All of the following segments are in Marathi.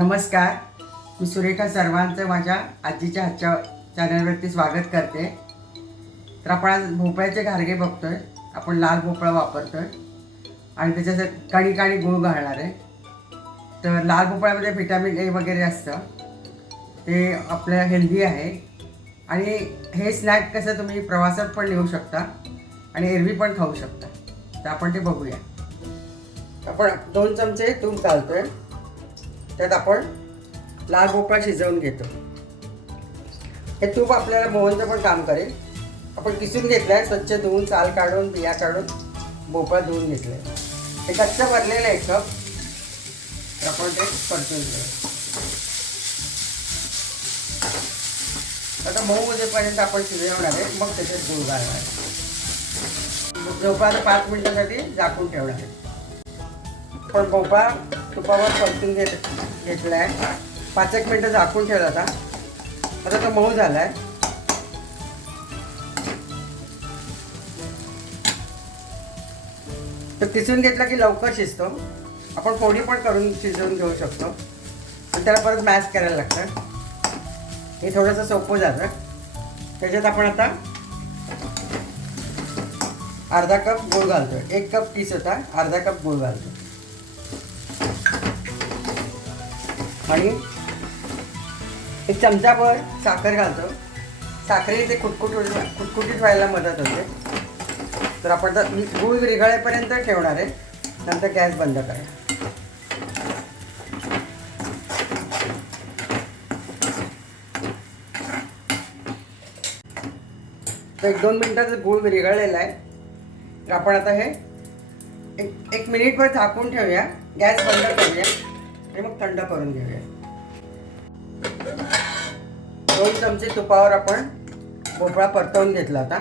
नमस्कार, मी सुरेखा सर्वांचं माझ्या आजीच्या हातच्या चॅनलवरती स्वागत करते. तर आपण आज भोपळ्याचे घारगे बघतोय. आपण लाल भोपळा वापरतोय आणि त्याच्यासाठी काणी काणी गूळ घालणार आहे. तर लाल भोपळ्यामध्ये व्हिटॅमिन ए वगैरे असतं, ते आपलं हेल्दी आहे. आणि हे स्नॅक कसं तुम्ही प्रवासात पण नेऊ शकता आणि एरवी पण खाऊ शकता. तर आपण ते बघूया. आपण 2 चमचे तूप घालतोय. त्यात आपण लाल भोपळा शिजवून घेतो. हे तूप आपल्याला मोहनचं पण काम करेल. आपण किसून घेतलं आहे, स्वच्छ धुवून साल काढून बिया काढून भोपळा धुवून घेतलं आहे. हे कच्चं भरलेलं आहे 1 कप. तर आपण ते परतून घेऊ. आता मऊ होईपर्यंत आपण शिजवणार आहे, मग त्याच्यात गूळ घालणार आहे. भोपळा 5 मिनिटांसाठी झाकून ठेवणार आहे. पण भोपळा तुपावर परतून घेतला आहे. 5-1 मिनटं झाकून ठेवला होता. आता तो मऊ झाला आहे. तर किसून घेतला की लवकर शिजतो. आपण फोडी पण करून शिजवून घेऊ शकतो आणि त्याला परत मॅश करायला लागतं. हे थोडंसं सोपं जातं. त्याच्यात आपण आता अर्धा कप गूळ घालतो. 1 कप किस होता, अर्धा कप गूळ घालतो आणि 1 चमचाभर साखर घालतो. साखरेने ते कुटकुटीत व्हायला मदत होते. तर आपण तर गूळ विरघळेपर्यंत ठेवणार आहे, नंतर गॅस बंद करा. तर 1-2 मिनिटाचं गूळ विरघळलेला आहे. तर आपण आता हे एक मिनिटभर झाकून ठेवूया, गॅस बंद करूया आणि मग थंड करून घेऊया. 2 चमचे तुपावर आपण भोपळा परतवून घेतला होता.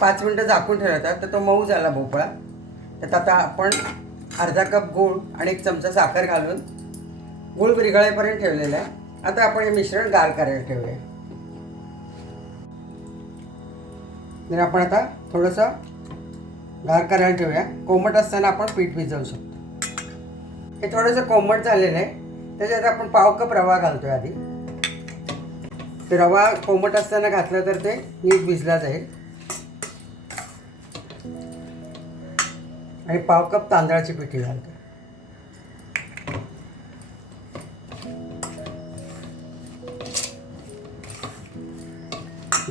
5 मिनिटं झाकून ठेवला होता. तर तो मऊ झाला भोपळा. तर आता आपण अर्धा कप गूळ आणि 1 चमचा साखर घालून गूळ विरघळेपर्यंत ठेवलेला आहे. आता आपण हे मिश्रण गार करायला ठेवूया. तर आपण आता थोडंसं गार करायला ठेवूया. कोमट असताना आपण पीठ भिजवू शकतो. हे थोडंसं कोमट झालेलं आहे. त्याच्यात आपण पाव कप रवा घालतोय आधी. ते रवा कोमट असताना घातलं तर ते नीट भिजला जाईल. आणि पाव कप तांदळाची पिठी घालतो.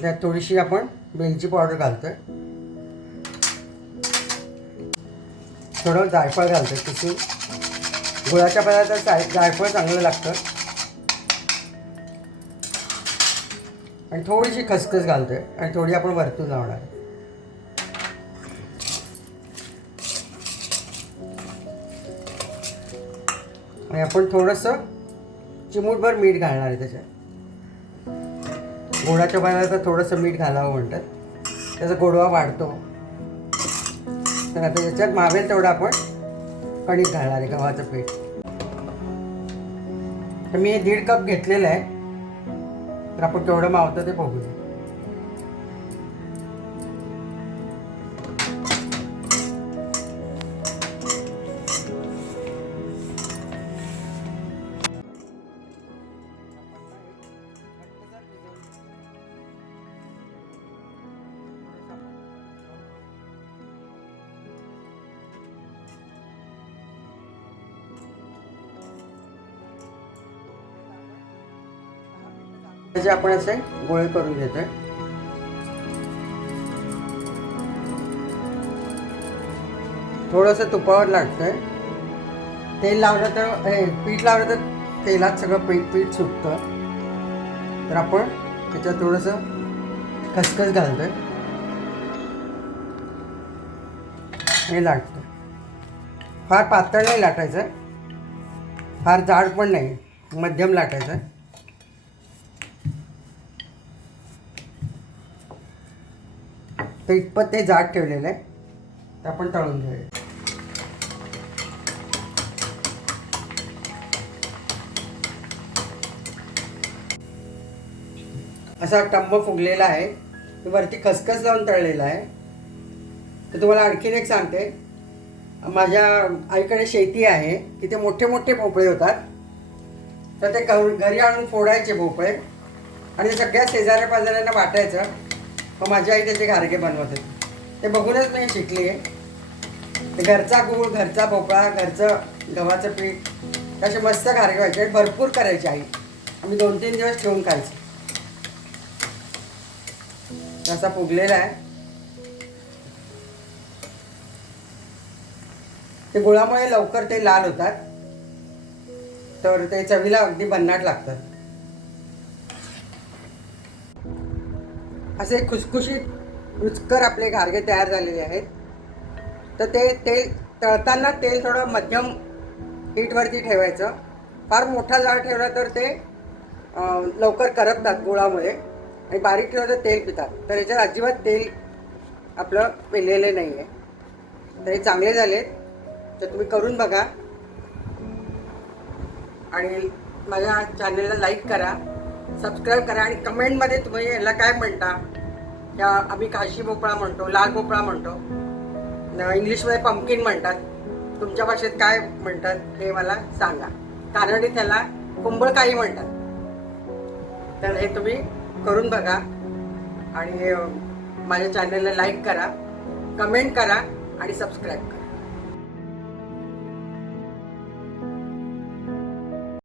त्यात थोडीशी आपण वेलची पावडर घालतोय. थोडं जायफळ घालतोय किसून. गुळाच्या पदार्थात जायफळ चांगलं लागतं. आणि थोडीशी खसखस घालतोय आणि थोडी आपण वरतून लावणार आहे. आणि आपण थोडंसं चिमूटभर मीठ घालणार आहे त्याच्यात. गोडाच्या पदार्थात थोडंसं मीठ घालावं म्हणतात, त्याचा गोडवा वाढतो. तर आता याच्यात मावेल तेवढं आपण कणिक घालणार आहे, गव्हाचं पीठ. तर मी हे 1.5 कप घेतलेलं आहे. तर आपण केवढं मावतं ते बघूया. त्याचे आपण असे गोळे करून घेतोय. थोडंसं तुपावर लाटतोय. तेल लावलं तर पीठ लावलं तर तेलात सगळं पीठ सुटतं. तर आपण त्याच्यात थोडंसं खसखस घालतोय आणि लाटतोय. फार पातळ नाही लाटायचं, फार जाड पण नाही, मध्यम लाटायचं. तर इतपत ते जाड ठेवलेलं आहे. तर आपण तळून घेऊया. असा टम्म फुगलेला आहे. वरती खसखस लावून तळलेला आहे. तर तुम्हाला आणखीन एक सांगते, माझ्या आईकडे शेती आहे, तिथे मोठे मोठे भोपळे होतात. तर ते घरी आणून फोडायचे भोपळे आणि ते सगळ्या शेजाऱ्या पाजाऱ्यांना वाटायचं. मग माझी आई त्याचे घारगे बनवत होती. ते बघूनच मी शिकली आहे. घरचा गूळ, घरचा भोपळा, घरचं गव्हाचं पीठ असे मस्त घारगे व्हायचे. भरपूर करायचे आई. आम्ही 2-3 दिवस ठेवून खायचो. असा फुगलेला आहे. ते गुळामुळे लवकर ते लाल होतात, तर ते चवीला अगदी भन्नाट लागतात. असे खुसखुशीत रुचकर आपले घारगे तयार झालेले आहेत. तर ते तेल तळताना तेल थोडं मध्यम हीटवरती ठेवायचं. फार मोठा जाळ ठेवला तर ते लवकर करपतात गुळामुळे आणि बारीक ठेवलं तर तेल पितात. तर याच्यात अजिबात तेल आपलं पेलेलं नाही आहे. तर हे चांगले झालेत. तर तुम्ही करून बघा आणि माझ्या चॅनलला लाईक करा, सबस्क्राईब करा आणि कमेंटमध्ये तुम्ही याला काय म्हणता. या आम्ही काशी भोपळा म्हणतो, लाल भोपळा म्हणतो, इंग्लिशमध्ये पंपकिन म्हणतात. तुमच्या भाषेत काय म्हणतात हे मला सांगा. कानडी त्याला कुंबळकाई म्हणतात. तर हे तुम्ही करून बघा आणि माझ्या चॅनलला लाईक करा, कमेंट करा आणि सबस्क्राईब करा.